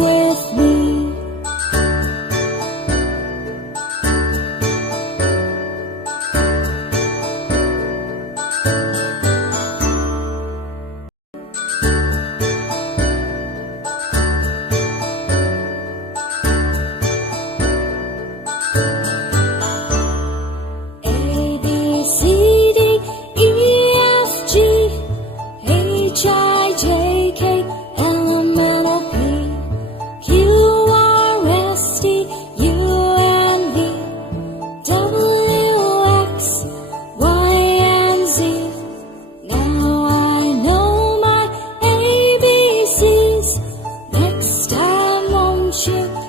with me.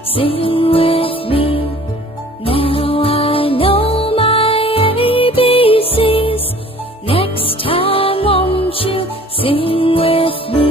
Sing with me. Now I know my ABCs. Next time, won't you sing with me?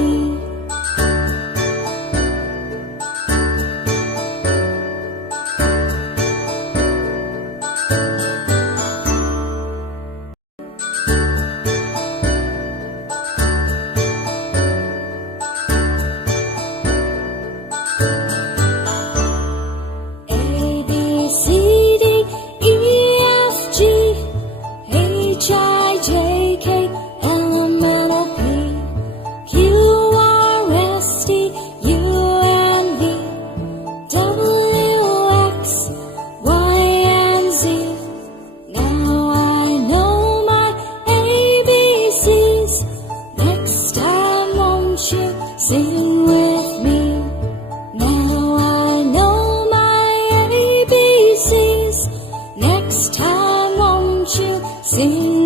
Sing with me. Now I know my ABCs. Next time, won't you sing